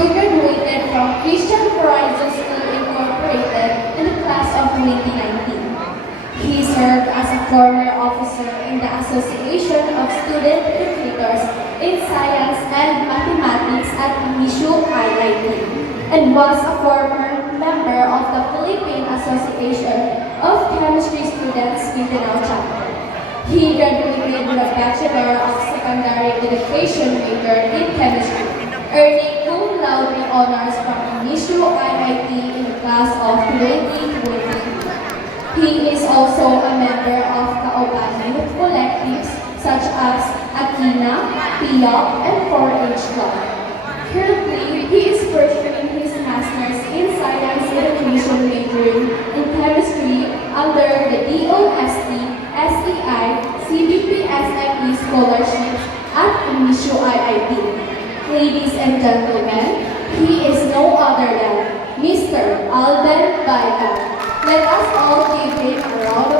who graduated from Christian Horizon School Incorporated in the class of 2019. He served as a former officer in the Association of Student Educators in Science and Mathematics at Mishu IIT and was a former member of the Philippine Association of Chemistry Students Mindanao Chapter. He graduated with a Bachelor of Secondary Education major in Chemistry, earning cum laude honors from Mishu IIT in the class of 2020. He is also a member of Kaoban youth collectives such as Akina, Piyok, and 4-H Club. Currently, he is pursuing his master's in science education majoring in chemistry under the DOST, SEI, CBP-SME scholarships at Mishu IIT. Ladies and gentlemen, he is no other than Mr. Alden Baigan. Let us all give him a round of